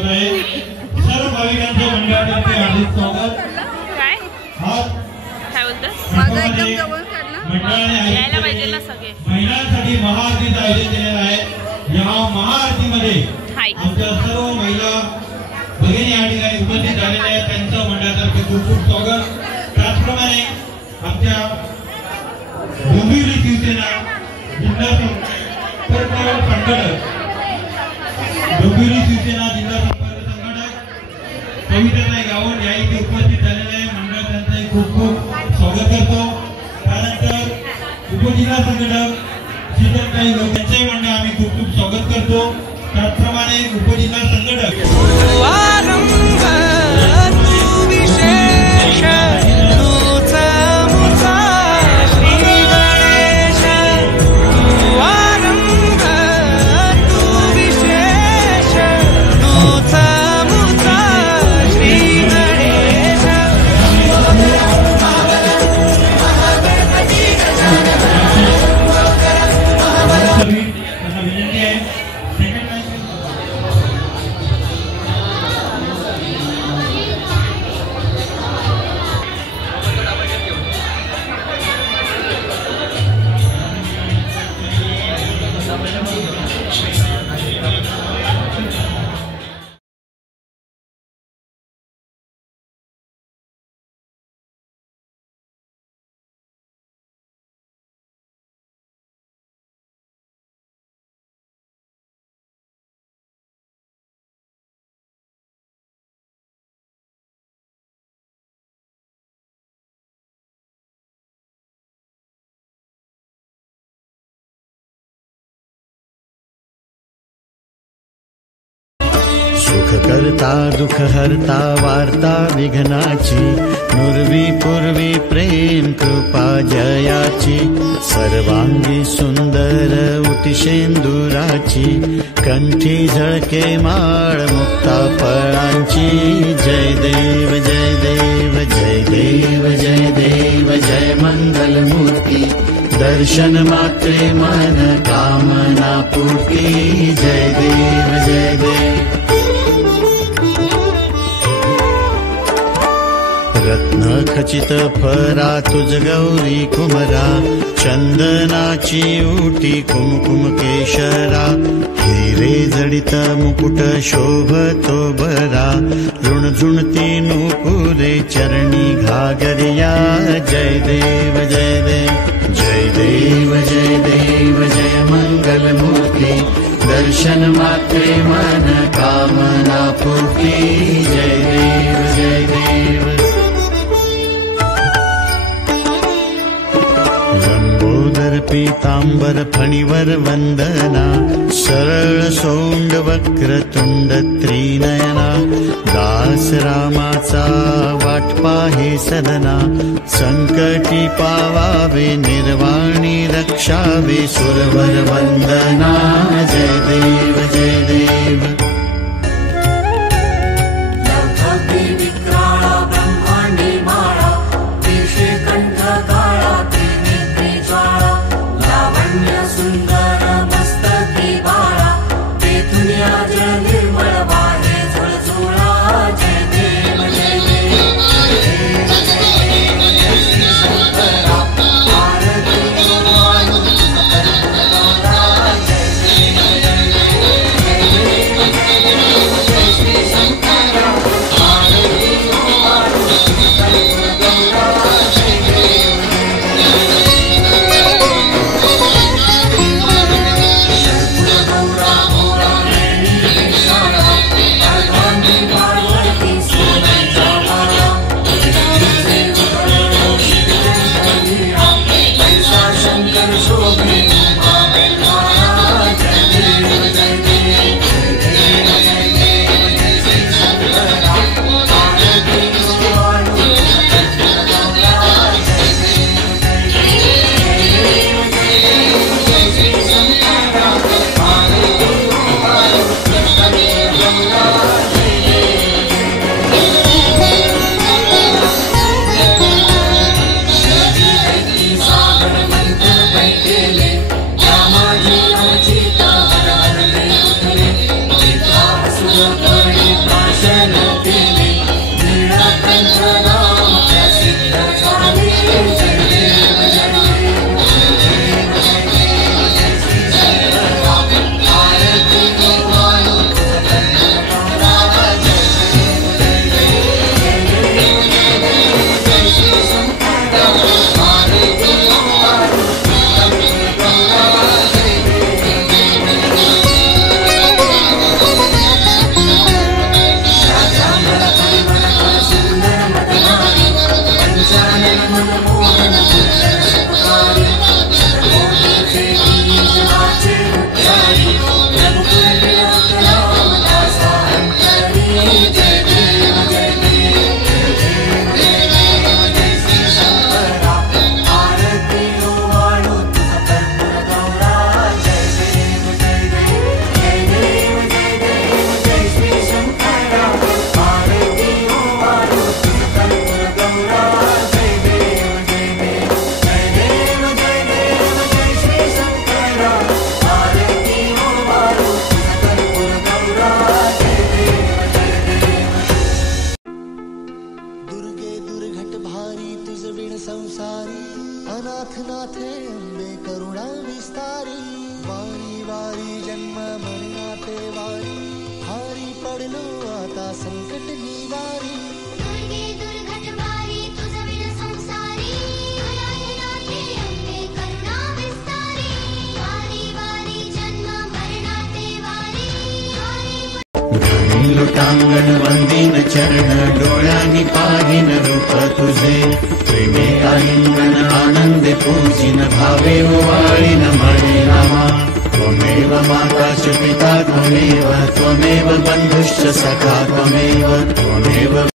होत आहे। सर्व भाविकांचे मंडळातर्फे हार्दिक स्वागत। काय बोलतोस? माझा एकदम जवळ काढला। मंडळाने यायला पाहिजे ना सगळे। महिलांसाठी महाआरतीचं आयोजन केलेलं आहे। या महाआरतीमध्ये आमच्या सर्व महिला भगिनी या ठिकाणी उपस्थित झालेल्या आहेत, त्यांचं मंडळातर्फे खूप खूप स्वागत। त्याचप्रमाणे आमच्या डोंबिवली शिवसेना जिल्हा संपर्क संघटक डोंबिवली शिवसेना जिल्हा संपर्क संघटक कविताताई गावण या इथे उपस्थित झालेले आहे। मंडळ त्यांचंही खूप खूप स्वागत करतो। त्यानंतर उपजिल्हा संघटक शीतलताई लोक यांचंही मंडळ आम्ही खूप खूप स्वागत करतो। त्याचप्रमाणे उपजिल्हा संघटक सुख करता दुख हरता वार्ता विघ्नाची नुरवी पूर्वी प्रेम कृपा जयाची सर्वांगी सुंदर उतिशेंदुराची कंठी झळके माळ मुक्ता फळांची जय देव जय देव जय देव जय देव जय मंगल मूर्ती दर्शन मात्रे मन कामना पूर्ती जय देव जय देव रत्न खचित फरा तुझ गौरी कुमरा चंदनाची उटी कुमकुम केशरा हिरे जडित मुकुट शोभतो बरा झुणझुणती नुपुरे चरणी घागरिया जय देव जय देव जय देव जय देव जय मंगल मूर्ती दर्शन मात्रे मन कामना पूर्ती जय देव जय देव लंबोदर पीतांबर फणीवर वंदना सरळ सोंड वक्रतुंड त्रिनयना दास रामाचा वाट पाहे सदना संकटी पावावे निर्वाणी रक्षावे सुरवर वंदना जय देव जय देव अंबे करुणा विस्तारी वारी वारी जन्म मरणाते वारी हारी पडलो आता संकट निवारी दुर्गे दुर्घट वारी तुझविण संसारी भयानाथे अंबे करुणा विस्तारी वारी वारी जन्म मरणाते वारी घडी लोटांगण वंदीन चरण डोळ्यांनी पाहिन रूप तुझे प्रेमे आलिंगन आनंदे पूजिन भावे ओवाळीन म्हणे रामा त्वमेव माता च पिता त्वमेव त्वमेव बन्धुश्च सखा त्वमेव त्वमेव